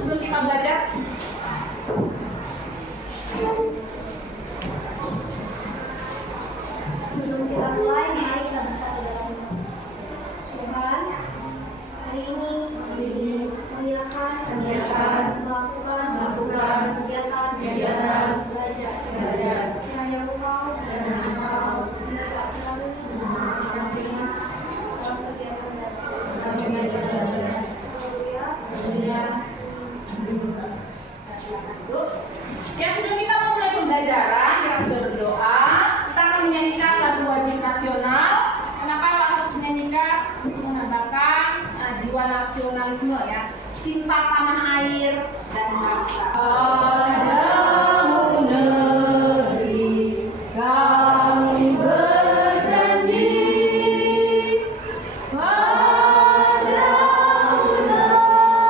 sebelum kita belajar? Sebelum kita mulai, mari kita bersatu dalam doa. Tuhan, hari ini menyiapkan melakukan kegiatan belajar. Kiranya Engkau menyertai kami dalam kegiatan belajar. Haleluya. Ya, sebelum kita memulai pembelajaran, kita sudah berdoa. Kita akan menyanyikan lagu wajib nasional. Kenapa harus menyanyikan? Untuk menandakan jiwa nasionalisme ya, cinta tanah air dan bangsa. Padamu negeri kami berjanji, padamu negeri kami berbakti,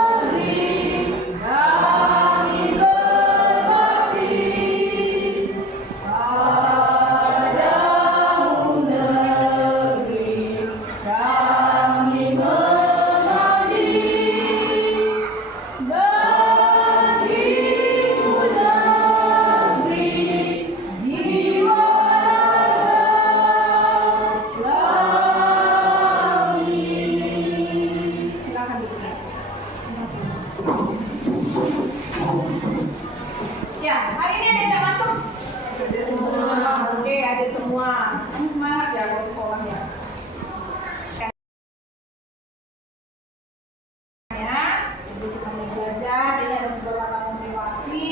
padamu negeri kami mengabdi. Negeriku negeri jiwa kami. Silakan duduk. Ya, hari ini ada yang masuk? Oke, ada semua. Kamu semangat ya kalau sekolah ya. Sebelum kita mulai belajar, ini ada sebuah kata motivasi.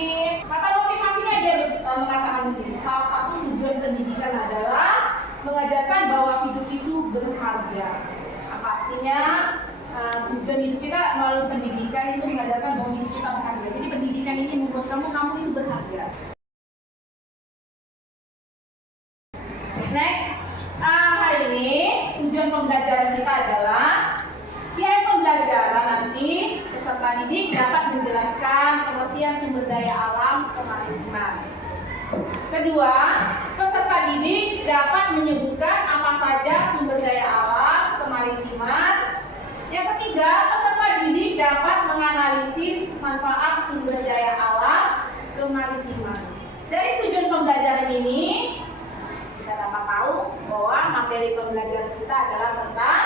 Kata motivasinya dia mengatakan begini, salah satu tujuan pendidikan adalah mengajarkan bahwa hidup itu berharga. Apa artinya? Tujuan hidup kita melalui pendidikan itu mengajarkan bahwa hidup kita berharga. Jadi pendidikan ini membuat kamu itu berharga. Next, hari ini tujuan pembelajaran kita adalah di akhir pembelajaran nanti peserta didik dapat menjelaskan pengertian sumber daya alam kemaritiman. Kedua, peserta didik dapat menyebutkan apa saja sumber daya alam kemaritiman. Yang ketiga, peserta didik dapat menganalisis manfaat sumber daya alam kemaritiman. Dari tujuan pembelajaran ini, kita dapat tahu bahwa materi pembelajaran kita adalah tentang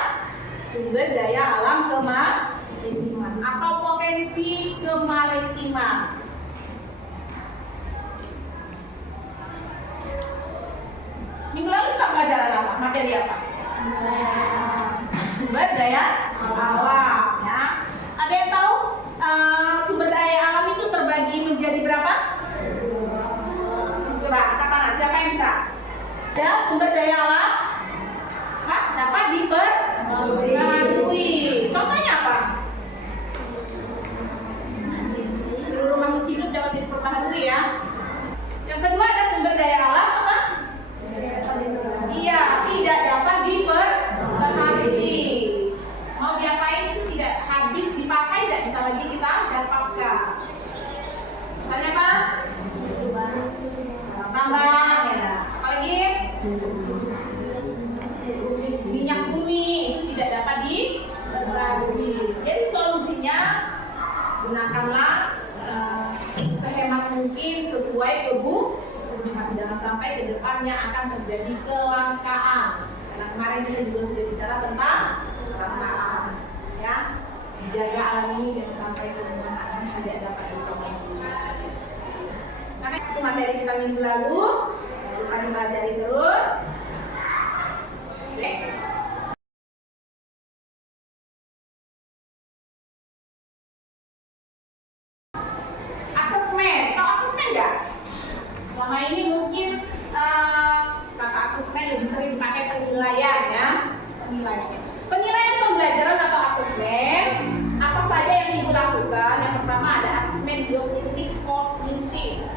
sumber daya alam kemaritiman atau potensi kemaritiman. Minggu lalu kita belajar apa? Materi apa? Sumber daya alam ya. Ada yang tahu sumber daya alam itu terbagi menjadi berapa? Coba angkat tangan, siapa yang bisa? Ada sumber daya alam dapat diperbaharui. Contohnya apa? Seluruh makhluk hidup dapat diperbaharui ya. Yang kedua ada sumber daya alam apa? Iya, tidak dapat diperbaharui. Mau diapain itu tidak habis dipakai, tidak bisa lagi kita dapatkan. Misalnya apa? Tambang ya. Apalagi? Minyak bumi itu tidak dapat diperbaharui. Jadi solusinya gunakanlah sehemat mungkin sesuai kebutuhan. Jangan sampai ke depannya akan terjadi kelangkaan. Karena kemarin kita juga sudah bicara tentang kelangkaan, ya. Jaga alam ini jangan sampai semua habis tidak dapat diperbaharui. Karena itu materi kita minggu lalu, kami pelajari terus. Oke. Asesmen, tahu asesmen nggak? Selama ini mungkin kata asesmen lebih sering dipakai penilaian ya. Penilaian pembelajaran atau asesmen apa saja yang ibu lakukan? Yang pertama ada asesmen biokognitif kognitif.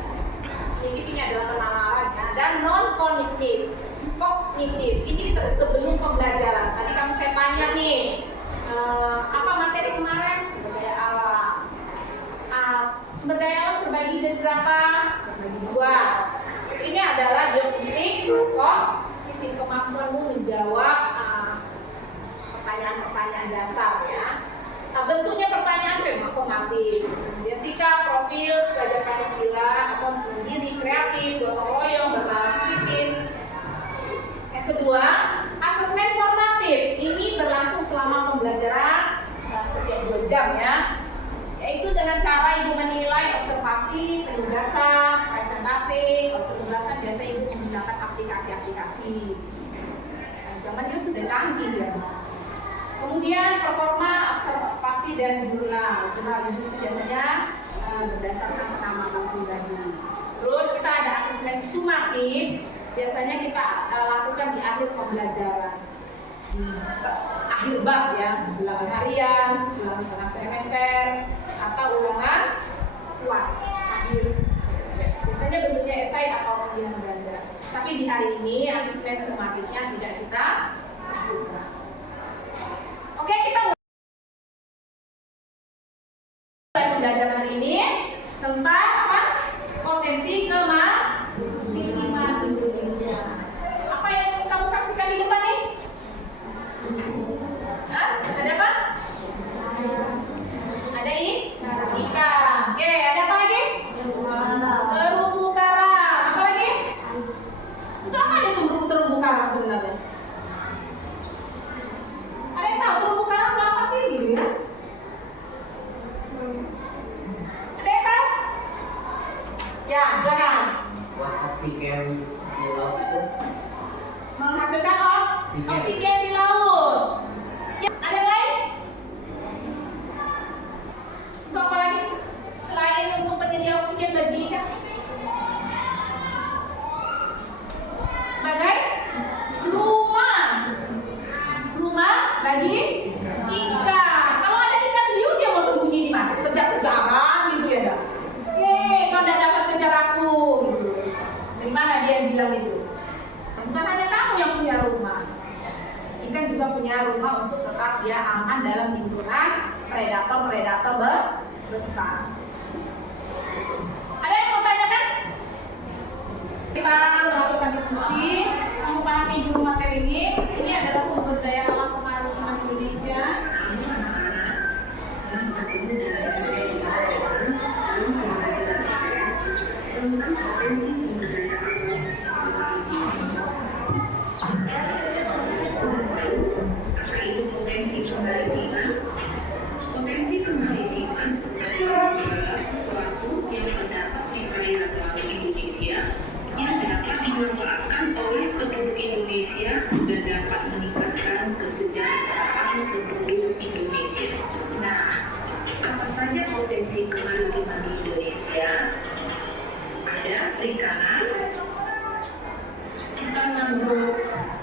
Jadi ini adalah penalarannya dan non kognitif. Ini sebelum pembelajaran. Tadi kamu saya tanya nih, apa materi kemarin? Sumber daya alam. Sumber daya alam terbagi dari berapa? Terbagi dua. Ini adalah diagnostik kognitif, kemampuanmu menjawab pertanyaan-pertanyaan dasar ya. Nah, bentuknya pertanyaan memang formatif. Dia faksi dan jurnal. Jurnal itu biasanya berdasarkan pengamatan pribadi. Terus kita ada asesmen sumatif, biasanya kita lakukan di akhir pembelajaran, di akhir bab ya, ulangan harian, ulangan setengah semester, atau ulangan UAS akhir semester. Biasanya bentuknya esai atau pemilihan ganda. Tapi di hari ini asesmen sumatifnya tidak kita lakukan. Oke, kita mulai pembelajaran hari ini tentang apa? Potensi kemaritiman Indonesia. Apa yang kamu saksikan di depan nih? Hah? Ada apa? Ada ikan. Oke, ada apa lagi? Terumbu karang. Apa lagi? Itu apa nih terumbu karang sebenarnya? Ada yang tahu terumbu karang itu apa sih gitu ya? Ada yang tahu? Ya, silakan. Buat oksigen di laut itu Menghasilkan oksigen di laut. Ya, ada yang lain? Itu apa lagi selain untuk penyedia oksigen bagi ikan? Sebagai rumah bagi ikan. Kalau ada ikan hiu dia mau sembunyi di mana? Kejar-kejaran gitu ya dah. Kau udah dapat kejar aku gitu. Dari mana dia bilang itu? Bukan hanya kamu yang punya rumah. Ikan juga punya rumah untuk tetap dia aman dalam lingkungan predator-predator besar. Ada yang mau tanyakan? Kita melakukan diskusi. Kamu pahami dulu materi ini. Ini adalah sumber daya alam kemaritiman Indonesia. Potensi kemaritiman adalah segala sesuatu yang terdapat di perairan laut Indonesia yang dapat dimanfaatkan oleh penduduk Indonesia dan dapat meningkatkan kesejahteraan penduduk Indonesia. Nah, apa saja potensi kemaritiman di Indonesia? Ada perikanan, hutan mangrove,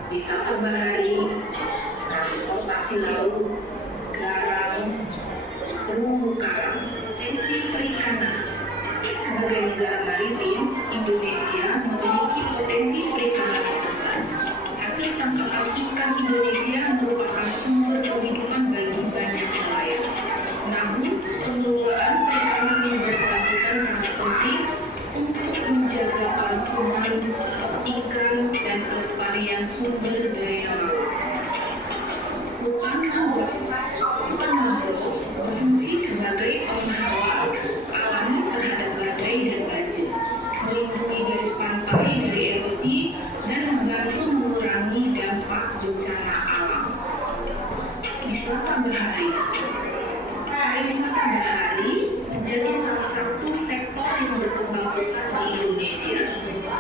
wisata bahari, transportasi laut, garam, terumbu karang, potensi perikanan. Sebagai negara maritim, Indonesia memiliki potensi perikanan yang besar. Hasil tangkapan ikan Indonesia merupakan sumber penghidupan bagi banyak nelayan. Namun, pengelolaan perikanan yang berkelanjutan sangat penting untuk menjaga kelangsungan ikan dan pelestarian sumber daya laut. Hutan mangrove berfungsi sebagai penghalau alami terhadap badai dan banjir, melindungi garis pantai dari erosi, dan membantu mengurangi dampak bencana alam. Wisata bahari. Pariwisata bahari menjadi salah satu sektor yang berkembang pesat di Indonesia.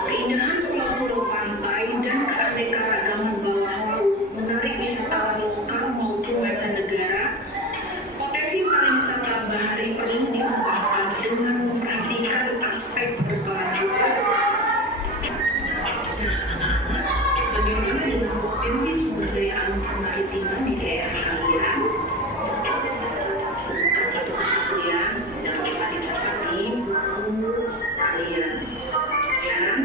Keindahan pulau-pulau pantai dan keanekaragaman bawah laut menarik wisatawan lokal maupun mancanegara. Potensi pariwisata bahari perlu dikembangkan dengan memperhatikan aspek berkelanjutan. Bagaimana dengan potensi sumber daya alam kemaritiman di daerah kalian? Sebutkan satu persatu ya, jangan lupa dicatat di buku kalian. Dan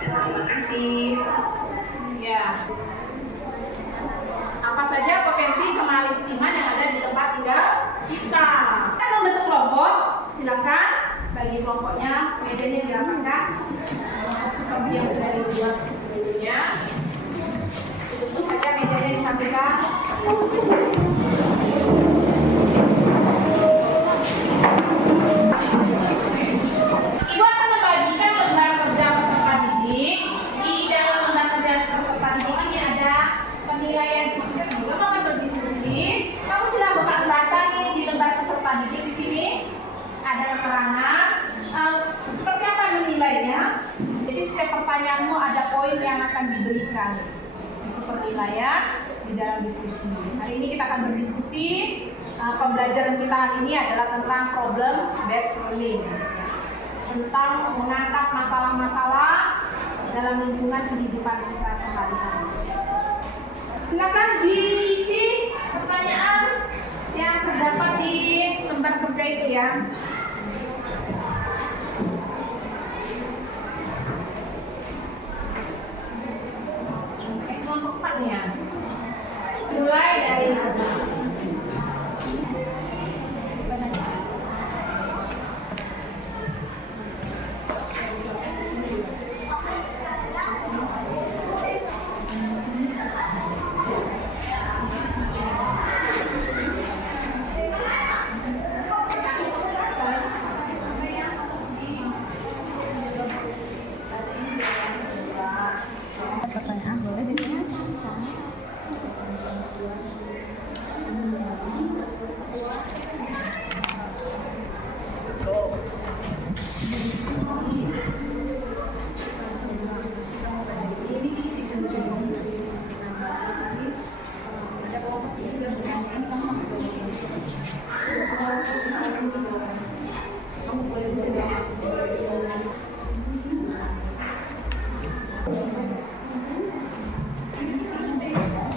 terima kasih. Ya. Apa saja potensi kemaritiman yang ada di tempat tinggal kita? Kita membentuk kelompok. Silakan bagi kelompoknya medan yang dirapatkan seperti yang sudah dibuat sebelumnya. Bentuk saja medannya disampaikan. Ibu akan membagikan lembar kerja peserta didik. Di dalam lembar kerja peserta didik ini ada penilaian diskusi. Kamu akan berdiskusi. Kamu sudah buka baca nih di lembar peserta didik di sini. Ada keterangan seperti apa menilainya. Jadi setiap pertanyaanmu ada poin yang akan diberikan. Itu penilaian di dalam diskusi. Hari ini kita akan berdiskusi pembelajaran kita hari ini adalah tentang problem based learning, tentang mengangkat masalah-masalah dalam lingkungan kehidupan kita sehari-hari. Silakan diisi pertanyaan yang terdapat di lembar kerja itu ya. Kelompok 4 nih ya. Mulai dari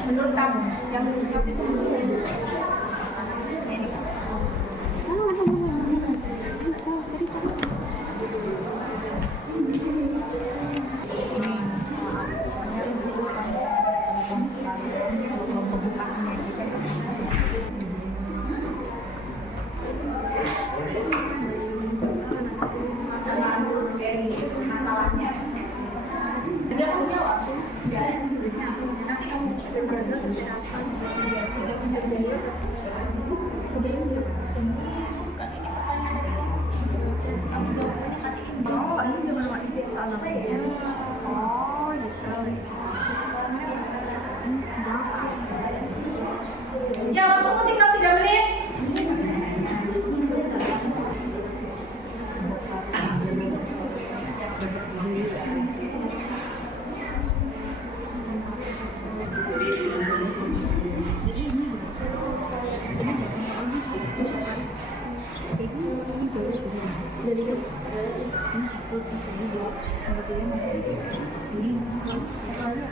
menurut kamu yang siap itu masalahnya. Jadi aku jawab. Nanti kamu jaga kesehatan. Oh, ini juga masih salah. Oh, gitu. Ya, waktu tinggal 3 menit.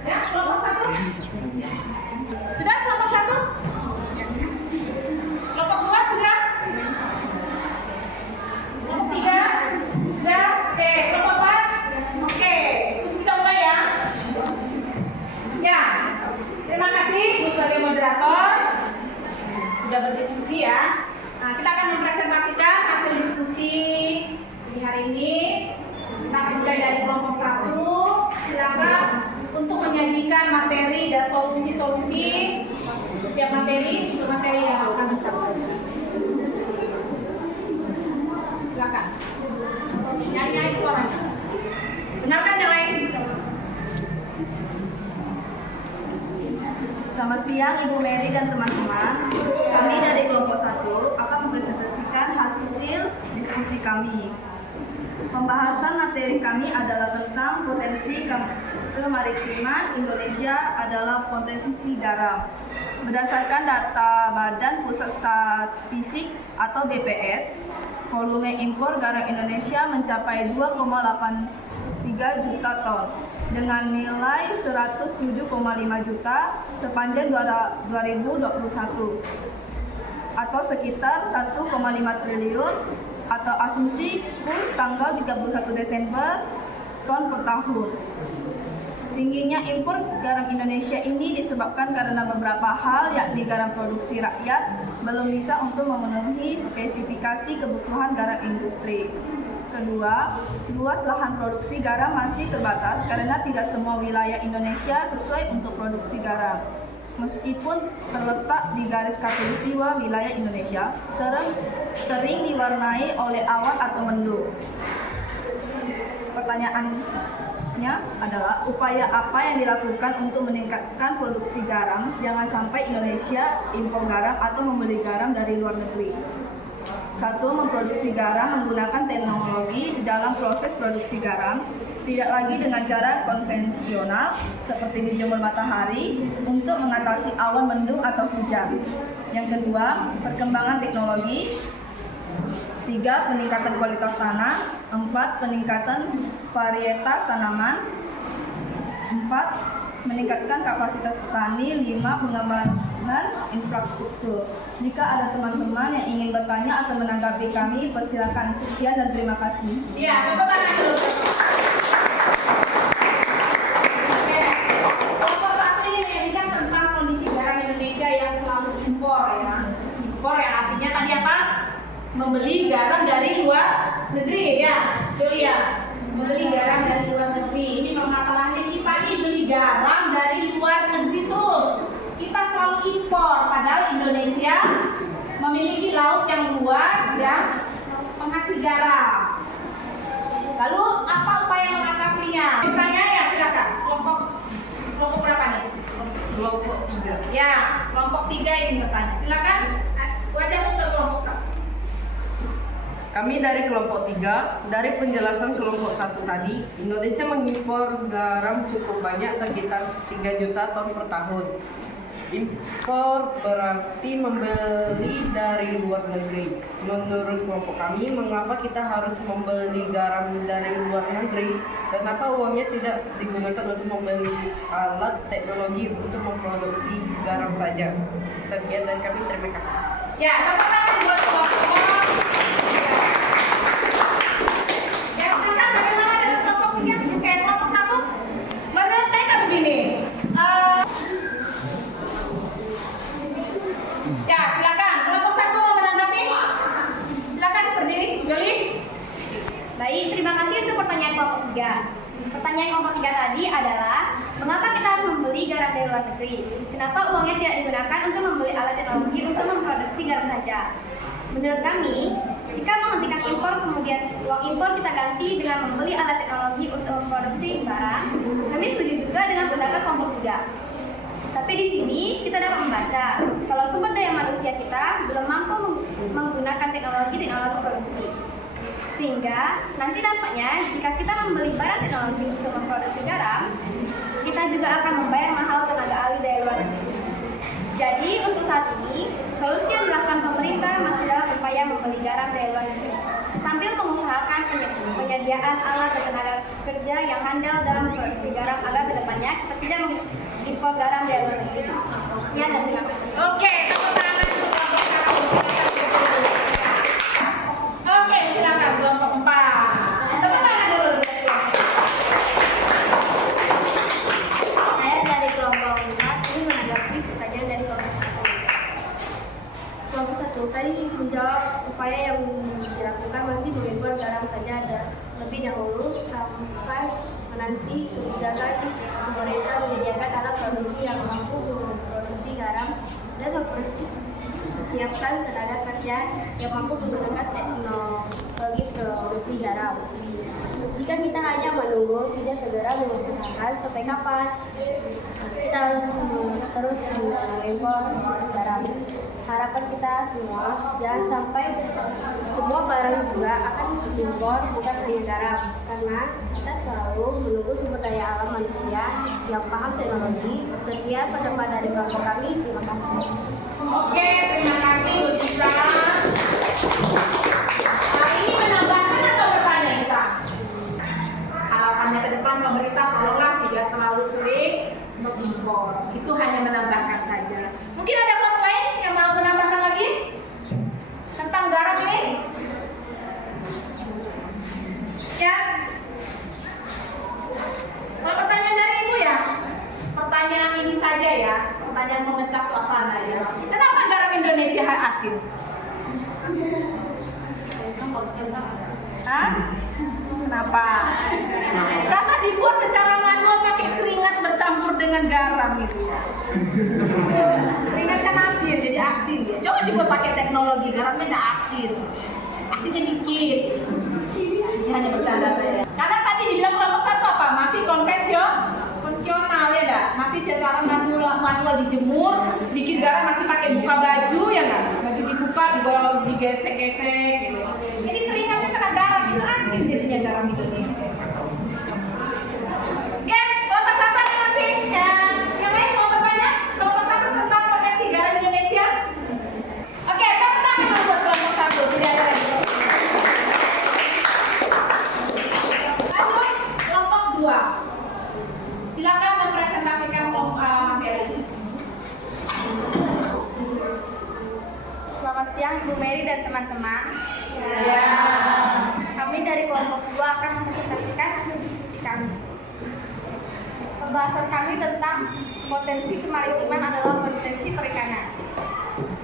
Ya, kelompok 1. Sudah kelompok 1? Kelompok 2 sudah? Kelompok 3? Sudah? Oke, kelompok 4? Oke, diskusi kita mulai ya. Ya, terima kasih Bu sebagai moderator sudah berdiskusi ya. Nah, kita akan mempresentasikan hasil diskusi di hari ini. Kita akan mulai dari kelompok 1. Silakan untuk menyajikan materi dan solusi-solusi setiap materi untuk materi yang akan disampaikan. Silakan. Nyanyi suaranya. Dengarkan yang lain. Selamat siang Ibu Mary dan teman-teman. Kami dari kelompok 1 akan mempresentasikan hasil diskusi kami. Pembahasan materi kami adalah tentang potensi kemaritiman Indonesia adalah potensi garam. Berdasarkan data Badan Pusat Statistik atau BPS, volume impor garam Indonesia mencapai 2,83 juta ton dengan nilai 107,5 juta sepanjang 2021 atau sekitar 1,5 triliun atau asumsi kurs tanggal 31 Desember ton per tahun. Tingginya impor garam Indonesia ini disebabkan karena beberapa hal, yakni garam produksi rakyat belum bisa untuk memenuhi spesifikasi kebutuhan garam industri. Kedua, luas lahan produksi garam masih terbatas karena tidak semua wilayah Indonesia sesuai untuk produksi garam. Meskipun terletak di garis khatulistiwa wilayah Indonesia, sering diwarnai oleh awan atau mendung. Pertanyaannya adalah upaya apa yang dilakukan untuk meningkatkan produksi garam? Jangan sampai Indonesia impor garam atau membeli garam dari luar negeri. Satu, memproduksi garam menggunakan teknologi dalam proses produksi garam, tidak lagi dengan cara konvensional seperti dijemur matahari untuk mengatasi awan mendung atau hujan. Yang kedua, perkembangan teknologi. 3, peningkatan kualitas tanah. 4, peningkatan varietas tanaman. 4, meningkatkan kapasitas petani. 5, pengembangan infrastruktur. Jika ada teman-teman yang ingin bertanya atau menanggapi kami, persilakan. Sekian dan terima kasih. Iya, tepuk tangan dulu. Oke. Kelompok 1 ini menyajikan tentang kondisi garam Indonesia yang selalu impor ya. Impor yang artinya tadi apa? Membeli garam dari luar negeri ya. Julia, membeli garam dari luar negeri. Ini permasalahannya kita nih beli garam dari luar negeri terus. Kita selalu impor, padahal Indonesia memiliki laut yang luas yang penghasil garam. Lalu apa upaya mengatasinya? Bertanya ya, silakan. Kelompok berapa nih? Kelompok 3. Ya, kelompok 3 ingin bertanya. Silakan. Wajahmu ke kelompok 1. Kami dari kelompok 3, dari penjelasan kelompok 1 tadi, Indonesia mengimpor garam cukup banyak sekitar 3 juta ton per tahun. Impor berarti membeli dari luar negeri. Menurut kelompok kami, mengapa kita harus membeli garam dari luar negeri? Kenapa uangnya tidak digunakan untuk membeli alat teknologi untuk memproduksi garam saja? Sekian dari kami, terima kasih. Ya, tepuk tangan buat kelompok. Ya, silakan bagaimana dengan kelompok 3? Oke, kelompok 1. Menurut mereka begini. Ya, silakan. Kelompok 1 mau menanggapi? Silakan berdiri, Joli. Baik, terima kasih untuk pertanyaan kelompok 3. Pertanyaan kelompok 3 tadi adalah, mengapa kita harus membeli garam dari luar negeri? Kenapa uangnya tidak digunakan untuk membeli alat teknologi untuk memproduksi garam saja? Menurut kami, jika menghentikan impor, kemudian uang impor kita ganti dengan membeli alat teknologi untuk memproduksi barang, kami setuju juga dengan pendapat kelompok 3. Tapi di sini kita dapat membaca kalau sumber daya manusia kita belum mampu menggunakan teknologi produksi. Sehingga nanti dampaknya jika kita membeli barang teknologi untuk memproduksi garam, kita juga akan membayar mahal tenaga ahli dari luar negeri. Jadi untuk saat ini, solusi yang dilakukan pemerintah masih dalam upaya membeli garam dari luar negeri, sambil mengusahakan penyediaan alat dan tenaga kerja yang handal dalam produksi garam agar kedepannya kita tidak mengimpor garam dari luar negeri. Ya, dan terima kasih. Oke, tepuk tangan untuk kelompok 1. Oke, silakan kelompok 4. Tepuk tangan dulu. Saya dari kelompok 4 ini menanggapi pertanyaan dari kelompok 1. Kelompok 1 tadi menjawab upaya yang dilakukan masih mengimpor garam saja ada lebih dahulu sampai menanti kebijakan pemerintah menyediakan alat produksi yang mampu memproduksi garam dan mempersiapkan tenaga kerja yang mampu menggunakan teknologi produksi garam. Jika kita hanya menunggu tidak segera mengusahakan, sampai kapan kita harus terus mengimpor garam? Harapan kita semua jangan sampai semua barang juga akan diimpor, bukan hanya garam, karena kita selalu menunggu sumber daya alam manusia yang paham teknologi. Sekian pendapat dari kelompok kami. Terima kasih. Oke, terima kasih Bu Isa. Nah, ini menambahkan atau bertanya Isa? Harapannya ke depan pemerintah tolonglah tidak terlalu sering mengimpor. Itu hanya menambahkan saja. Mungkin ada kelompok lain yang mau menambahkan lagi tentang garam ini? Ya. Kalau pertanyaan dari Ibu ya, pertanyaan ini saja ya, pertanyaan memecah suasana ya. Kenapa garam Indonesia asin? Hah? Kenapa? Karena dibuat secara manual pakai keringat bercampur dengan garam gitu ya. Keringat kan asin, jadi asin ya. Coba dibuat pakai teknologi, garamnya nggak asin. Asinnya dikit. Ini hanya bercanda saya. Karena tadi dibilang kelompok 1 apa? Masih konvensional ya enggak? Masih secara manual dijemur, bikin garam masih pakai buka baju ya enggak? Baju dibuka, digesek-gesek gitu. Jadi keringatnya kena garam, itu asin jadinya garam Indonesia. Oke, kelompok satu ada masih yang lain mau bertanya? Kelompok satu tentang potensi garam Indonesia. Oke, tepuk tangan dulu buat kelompok satu. Tidak ada lagi. Lanjut, kelompok dua. Silakan mempresentasikan materi ini. Selamat siang Bu Mary dan teman-teman. Ya. Kami dari kelompok 2 akan mempresentasikan hasil diskusi kami. Pembahasan kami tentang potensi kemaritiman adalah potensi perikanan.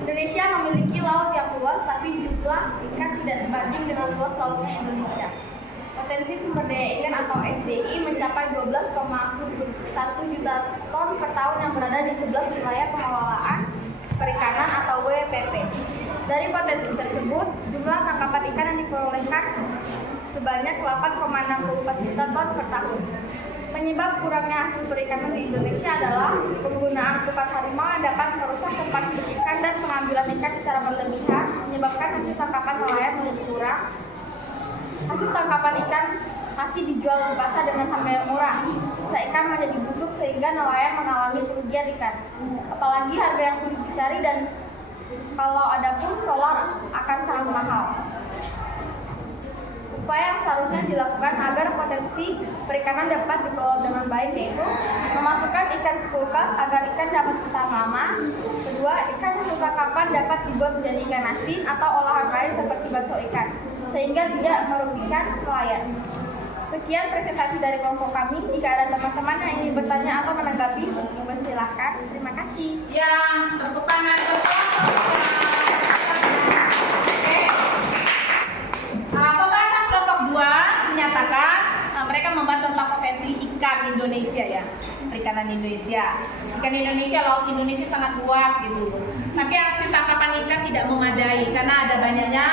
Indonesia memiliki laut yang luas, tapi jumlah ikan tidak sebanding dengan luas lautnya Indonesia. Potensi sumber daya ikan atau SDI mencapai 12,1 juta ton per tahun yang berada di 11 wilayah pengelolaan perikanan atau WPP. Dari potensi tersebut, jumlah tangkapan ikan yang diperolehkan sebanyak 8,64 juta ton per tahun. Penyebab kurangnya hasil perikanan di Indonesia adalah penggunaan kupat harimau yang dapat merusak tempat hidup ikan dan pengambilan ikan secara berlebihan, menyebabkan hasil tangkapan nelayan menjadi kurang. Hasil tangkapan ikan masih dijual di pasar dengan harga yang murah. Sisa ikan menjadi busuk sehingga nelayan mengalami kerugian ikan. Apalagi harga yang sulit dicari dan kalau ada pun solar akan sangat mahal. Upaya yang seharusnya dilakukan agar potensi perikanan dapat dikelola dengan baik yaitu memasukkan ikan ke kulkas agar ikan dapat bertahan lama. Kedua, ikan hasil tangkapan dapat dibuat menjadi ikan asin atau olahan lain seperti bakso ikan, sehingga tidak merugikan nelayan. Sekian presentasi dari kelompok kami. Jika ada teman-teman yang ingin bertanya atau menanggapi, silakan. Terima kasih. Ya, tepuk tangan ke kelompok. Oke. Pembahasan kelompok 2 menyatakan mereka membahas tentang potensi ikan Indonesia ya, perikanan Indonesia. Ikan Indonesia, laut Indonesia sangat luas gitu. Tapi hasil tangkapan ikan tidak memadai karena ada banyaknya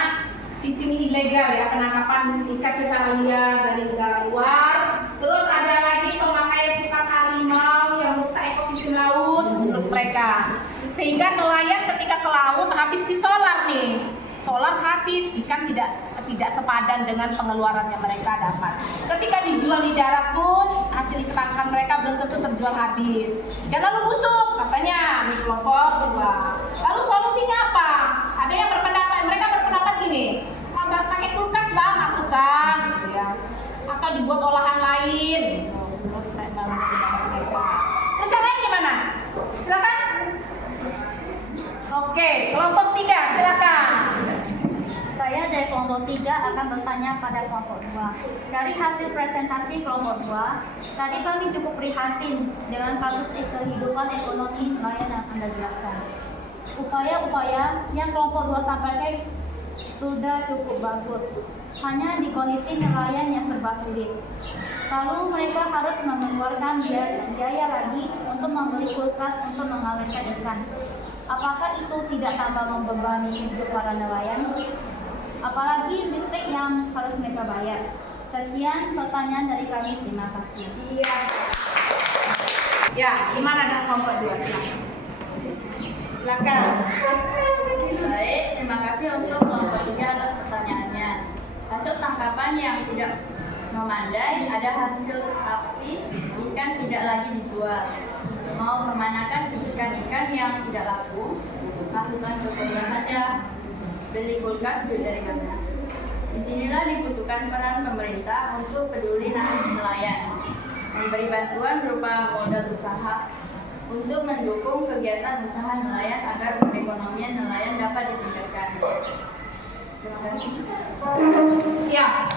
fishing ilegal ya, penangkapan ikan secara liar dari negara luar. Terus ada lagi pemakaian kupat harimau yang merusak ekosistem laut menurut mereka. Sehingga nelayan ketika ke laut habis di solar nih. Solar habis, ikan tidak sepadan dengan pengeluarannya mereka dapat. Ketika dijual di darat pun hasil tangkapan mereka belum tentu terjual habis. Jangan lalu busuk katanya nih kelompok 2. Lalu solusinya apa? Ada yang mereka berpendapat gini, pakai kulkas lah masukkan gitu ya, atau dibuat olahan lain gitu. Terus yang lain gimana? Silakan. Oke, kelompok 3 silakan. Saya dari kelompok 3 akan bertanya pada kelompok 2. Dari hasil presentasi kelompok 2, tadi kami cukup prihatin dengan kasus kehidupan ekonomi nelayan yang Anda jelaskan. Upaya-upaya yang kelompok 2 sampaikan sudah cukup bagus. Hanya di kondisi nelayan yang serba sulit. Lalu mereka harus mengeluarkan biaya lagi untuk membeli kulkas untuk mengawetkan ikan. Apakah itu tidak tambah membebani hidup para nelayan? Apalagi listrik yang harus mereka bayar. Sekian pertanyaan dari kami. Terima kasih. Iya. Ya, gimana dengan kelompok 2 silakan. Silakan. Baik, terima kasih untuk kelompok 3 atas pertanyaannya. Hasil tangkapan yang tidak memadai ada hasil tapi ikan tidak lagi dijual. Mau kemanakan ikan-ikan yang tidak laku? Masukkan ke kulkas saja. Beli kulkas dari sana. Disinilah dibutuhkan peran pemerintah untuk peduli nasib nelayan, memberi bantuan berupa modal usaha untuk mendukung kegiatan usaha nelayan agar perekonomian nelayan dapat ditingkatkan. Terima kasih. Ya.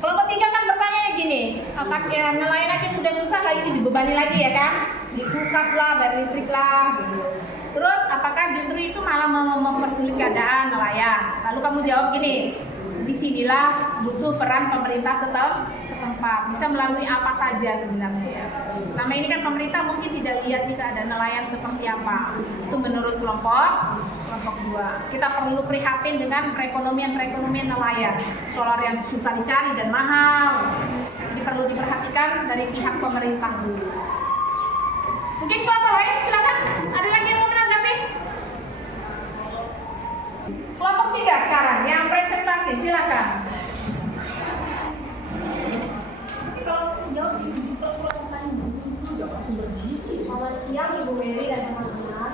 Kelompok 3 kan bertanya gini, apakah nelayan aja sudah susah lagi dibebani lagi ya kan? Di kulkas lah, bayar listrik lah gitu. Terus apakah justru itu malah mempersulit keadaan nelayan? Lalu kamu jawab gini, disinilah butuh peran pemerintah setempat. Bisa melalui apa saja sebenarnya. Selama ini kan pemerintah mungkin tidak lihat nih keadaan nelayan seperti apa. Itu menurut kelompok 2. Kita perlu prihatin dengan perekonomian nelayan. Solar yang susah dicari dan mahal. Jadi perlu diperhatikan dari pihak pemerintah dulu. Mungkin kelompok lain silakan. Kelompok 3 sekarang yang presentasi, silakan. Selamat siang Ibu Mary dan teman-teman.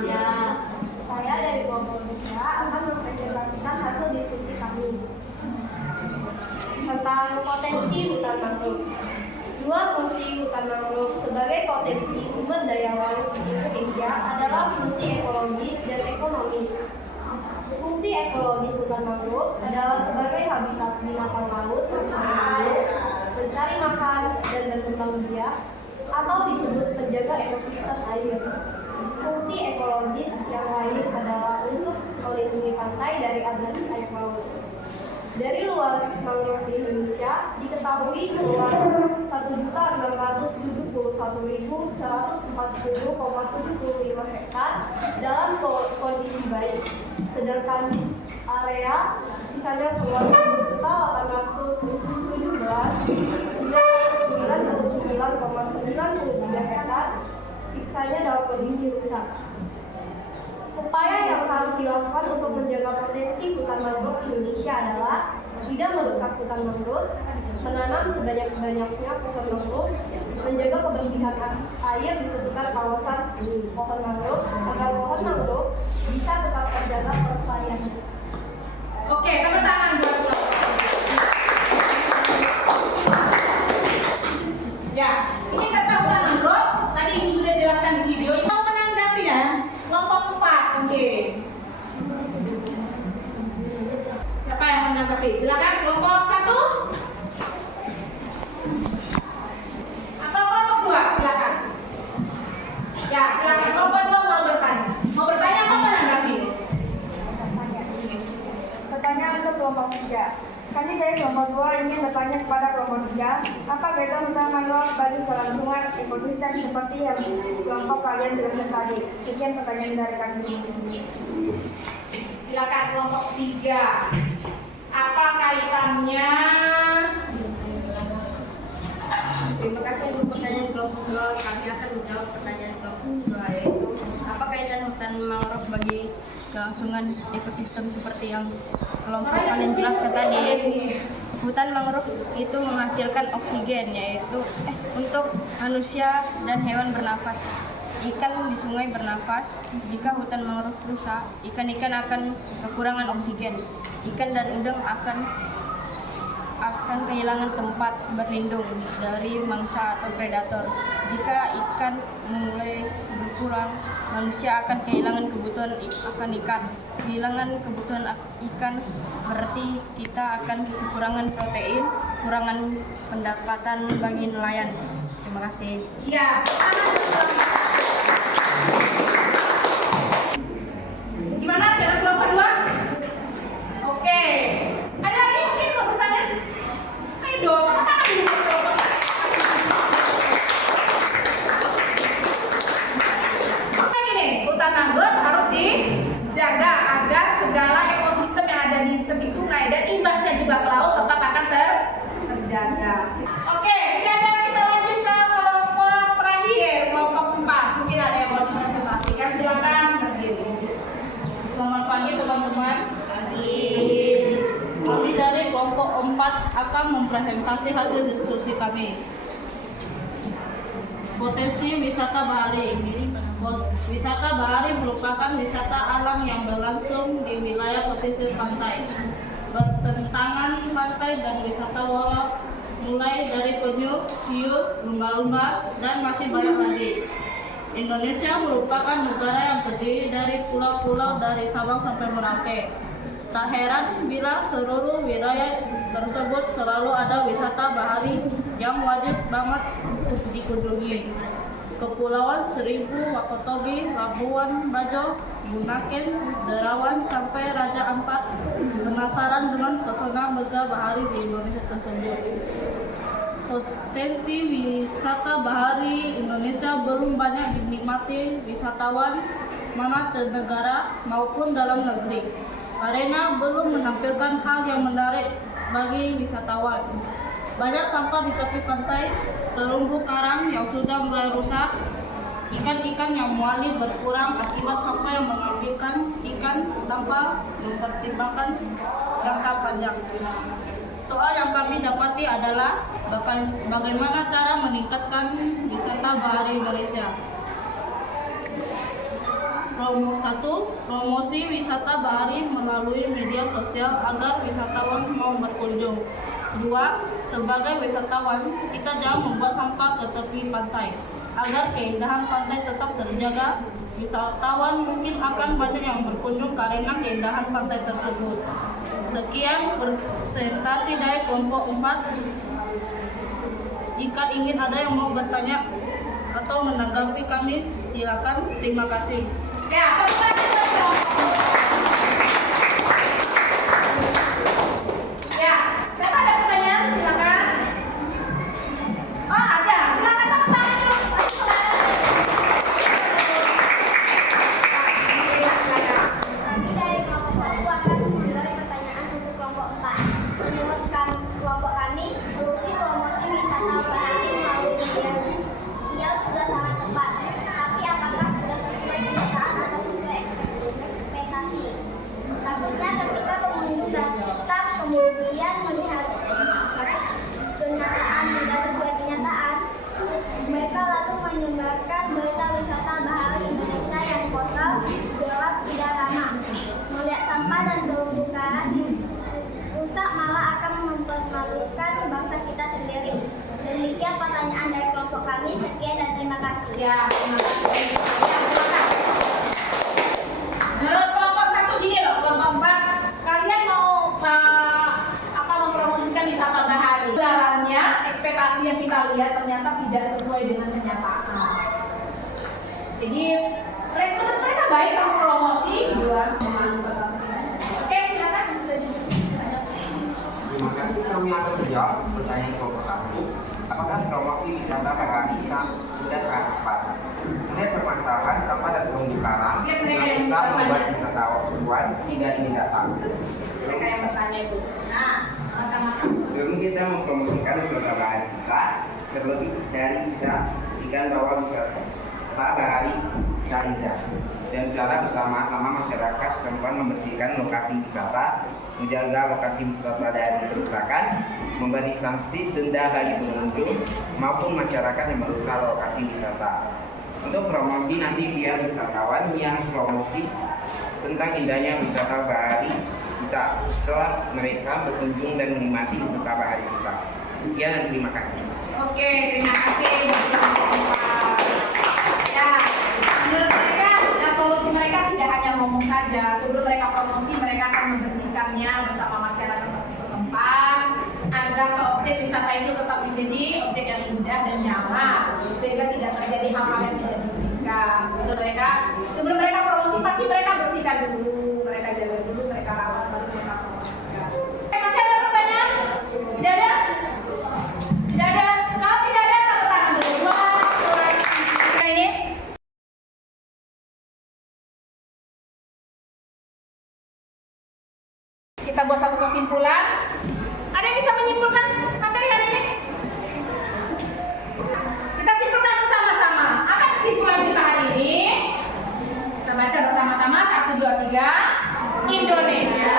Siang. Saya dari kelompok 3 akan mempresentasikan hasil diskusi kami tentang potensi hutan mangrove. Dua fungsi hutan mangrove sebagai potensi sumber daya laut di Indonesia adalah fungsi ekologis dan ekonomis. Fungsi ekologis hutan mangrove adalah sebagai habitat binatang laut, mencari makan dan berkembang biak, atau disebut penjaga ekosistem air. Fungsi ekologis yang lain adalah untuk melindungi pantai dari abrasi air laut. Dari luas mangrove di Indonesia diketahui seluas 1.671.140,75 hektar dalam kondisi baik, sedangkan area sisanya seluas 1.817.999,93 hektar sisanya dalam kondisi rusak. Upaya yang harus dilakukan untuk menjaga potensi hutan mangrove Indonesia adalah tidak merusak hutan mangrove, menanam sebanyak-banyaknya pohon mangrove, menjaga kebersihan air di sekitar kawasan pohon mangrove agar pohon mangrove bisa tetap terjaga kelestariannya. Oke, tepuk tangan buat kelompok. Ya, ini tentang hutan mangrove. Tadi Ibu sudah jelaskan di video. Mau menanggapi ya? Kelompok 4, oke. Siapa yang menanggapi? Silakan kelompok 1. Atau kelompok 2, silakan. Ya, silakan kelompok 2 mau bertanya. Mau bertanya apa menanggapi? Pertanyaan untuk kelompok 3. Kami dari kelompok 2 ingin bertanya kepada kelompok 3, apa kaitan hutan mangrove bagi kelangsungan ekosistem seperti yang kelompok kalian jelaskan tadi? Sekian pertanyaan dari kami. Silakan kelompok 3. Apa kaitannya? Terima kasih untuk pertanyaan kelompok 2. Kami akan menjawab pertanyaan kelompok 2, yaitu apa kaitan hutan mangrove bagi kelangsungan ekosistem seperti yang kelompok kalian jelaskan tadi. Hutan mangrove itu menghasilkan oksigen, yaitu untuk manusia dan hewan bernafas. Ikan di sungai bernafas. Jika hutan mangrove rusak, ikan-ikan akan kekurangan oksigen. Ikan dan udang akan kehilangan tempat berlindung dari mangsa atau predator. Jika ikan mulai berkurang, manusia akan kehilangan kebutuhan akan ikan. Kehilangan kebutuhan ikan berarti kita akan kekurangan protein, kekurangan pendapatan bagi nelayan. Terima kasih. Ya. Gimana dengan kelompok 2? Oke. Ada lagi mungkin mau bertanya? Ayo dong, apa tangan dulu kelompok. Gini, hutan mangrove harus dijaga agar segala ekosistem yang ada di tepi sungai dan imbasnya juga ke laut tetap akan terjaga. Oke, kita lanjut ke kelompok terakhir, kelompok 4. Mungkin ada yang mau dipresentasikan, silakan berdiri. Selamat pagi teman-teman. Kami dari kelompok 4 akan mempresentasi hasil diskusi kami. Potensi wisata bahari. Wisata bahari merupakan wisata alam yang berlangsung di wilayah pesisir pantai, bertentangan pantai dan wisata bawah, mulai dari penyu, hiu, lumba-lumba, dan masih banyak lagi. Indonesia merupakan negara yang terdiri dari pulau-pulau dari Sabang sampai Merauke. Tak heran bila seluruh wilayah tersebut selalu ada wisata bahari yang wajib banget untuk dikunjungi. Kepulauan Seribu, Wakatobi, Labuan Bajo, Bunaken, Derawan, sampai Raja Ampat penasaran dengan pesona megah bahari di Indonesia tersebut. Potensi wisata bahari Indonesia belum banyak dinikmati wisatawan mancanegara maupun dalam negeri, karena belum menampilkan hal yang menarik bagi wisatawan. Banyak sampah di tepi pantai, terumbu karang yang sudah mulai rusak, ikan-ikan yang mualif berkurang akibat sampah yang mengambilkan ikan tanpa mempertimbangkan jangka panjang. Soal yang kami dapati adalah bagaimana cara meningkatkan wisata bahari Indonesia. Promosi wisata bahari melalui media sosial agar wisatawan mau berkunjung. 2. Sebagai wisatawan, kita jangan membuang sampah ke tepi pantai. Agar keindahan pantai tetap terjaga, wisatawan mungkin akan banyak yang berkunjung karena keindahan pantai tersebut. Sekian presentasi dari kelompok 4. Jika ingin ada yang mau bertanya atau menanggapi kami, silakan. Terima kasih. Ya, pertanyaan. Ya, siapa ada pertanyaan? Silakan. Oh, ada. Silakan tepuk tangan dulu. Kami dari kelompok 1 akan menggali pertanyaan untuk kelompok 4. Menurut kelompok kami, solusi promosi wisata bahari melalui media sosial sudah sangat tepat. Tapi apakah sudah sesuai kenyataan atau sesuai ekspektasi? Takutnya ketika pengunjung datang kemudian melihat kenyataan tidak sesuai kenyataan, mereka lalu menyebarkan berita wisata bahari Indonesia yang kotor, gelap, tidak ramah. Melihat sampah dan terumbu karang rusak malah akan mempermalukan bangsa kita sendiri. Demikian pertanyaan dari kelompok kami. Sekian dan terima kasih. Ya, terima kasih. Menurut kelompok 1 gini loh, kelompok 4, kalian mau mempromosikan wisata bahari. Sebenarnya ekspektasi yang kita lihat ternyata tidak sesuai dengan kenyataan. Jadi mereka baik promosi buat memanfaatkan. Oke, silakan. Terima kasih, kami akan menjawab pertanyaan kelompok 1. Apakah promosi wisata bahari sudah sangat tepat? Melihat permasalahan sampah dan terumbu karang yang bisa membuat wisatawan tidak ingin datang. Mereka yang bertanya itu. Nah, masa-masa. Sebelum kita mempromosikan wisata bahari kita, terlebih dari kita ikan bahwa wisata bahari indah dan cara bersama-sama masyarakat setempat membersihkan lokasi wisata, menjaga lokasi wisata dari kerusakan, memberi sanksi denda bagi pengunjung maupun masyarakat yang merusak lokasi wisata. Untuk promosi nanti biar wisatawan yang promosi tentang indahnya wisata bahari kita setelah mereka berkunjung dan menikmati wisata bahari kita. Sekian dan terima kasih. Oke, terima kasih. Ya, menurut mereka, solusi mereka tidak hanya ngomong saja. Sebelum mereka promosi, mereka akan membersihkannya bersama masyarakat setempat agar objek wisata itu tetap menjadi objek yang indah dan nyaman, sehingga tidak terjadi hal-hal yang tidak diinginkan. Menurut mereka, sebelum mereka promosi pasti mereka bersihkan dulu, mereka jaga dulu, mereka rawat, baru mereka promosikan. Masih ada pertanyaan? Tidak ada? Tidak ada? Kalau tidak ada, tepuk tangan dulu. Ini. Kita buat satu kesimpulan. Ada yang bisa menyimpulkan materi hari ini? Kita simpulkan bersama-sama. Apa kesimpulan kita hari ini? Kita baca bersama-sama. 1, 2, 3. Indonesia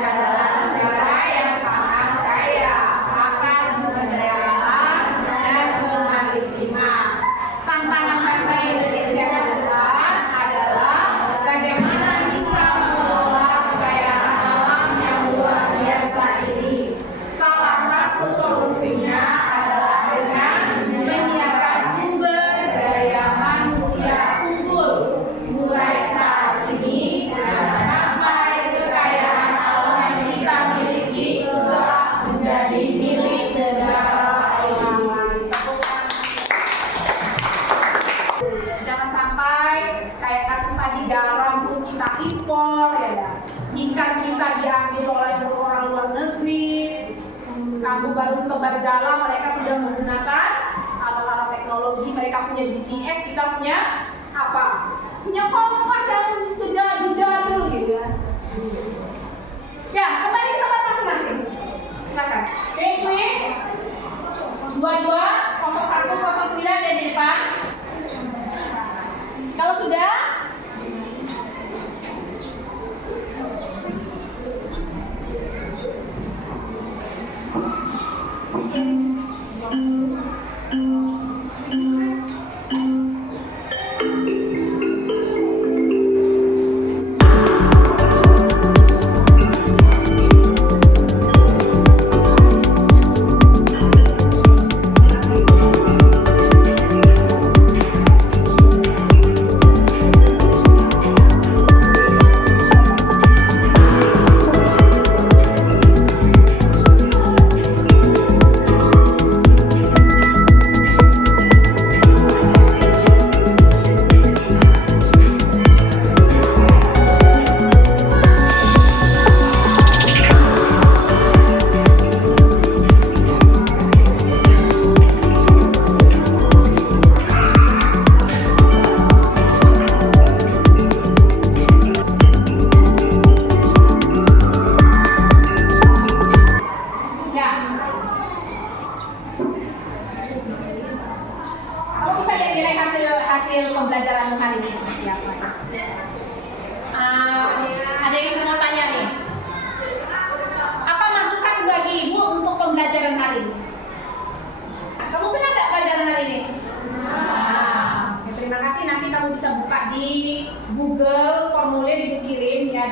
adalah negara yang sangat kaya akan sumber daya alam dan kemaritiman. Tantangan bangsa Indonesia ke depan adalah bagaimana bisa mengelola kekayaan alam yang luar biasa ini. Salah satu solusinya adalah dengan menyiapkan sumber daya manusia unggul mulai saat ini dan sampai kekayaan alam yang kita miliki telah menjadi milik negara lain. Jangan sampai kayak kasus tadi garam pun kita impor ya, ikan kita diambil oleh orang luar negeri. Kampung Baru Tebar Jala mereka sudah menggunakan alat-alat teknologi, mereka punya GPS, kita punya apa? Punya kompas yang jadul gitu ya. Ya, kembali ke tempat masing-masing. Silakan. Oke, kuis. 22, 01, 09 dan di depan. Kalau sudah,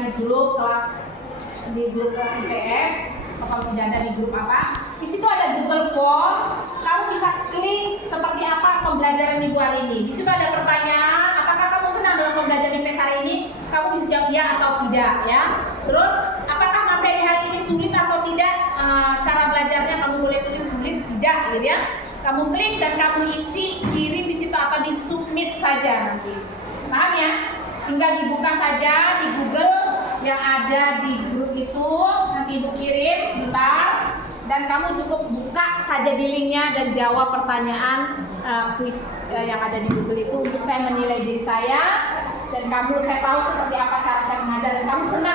di grup kelas IPS, atau tidak ada di grup apa. Di situ ada Google Form. Kamu bisa klik seperti apa pembelajaran Ibu hari ini. Di situ ada pertanyaan, apakah kamu senang dalam pembelajaran IPS hari ini? Kamu bisa jawab ya atau tidak ya. Terus, apakah materi hari ini sulit atau tidak? Cara belajarnya kamu boleh tulis sulit, tidak gitu ya. Kamu klik dan kamu isi, kirim di situ atau di submit saja nanti. Paham ya? Tinggal dibuka saja di Google yang ada di grup itu, nanti Ibu kirim sebentar, dan kamu cukup buka saja di linknya dan jawab pertanyaan kuis yang ada di Google itu untuk saya menilai diri saya, dan saya tahu seperti apa cara saya mengajar, dan kamu senang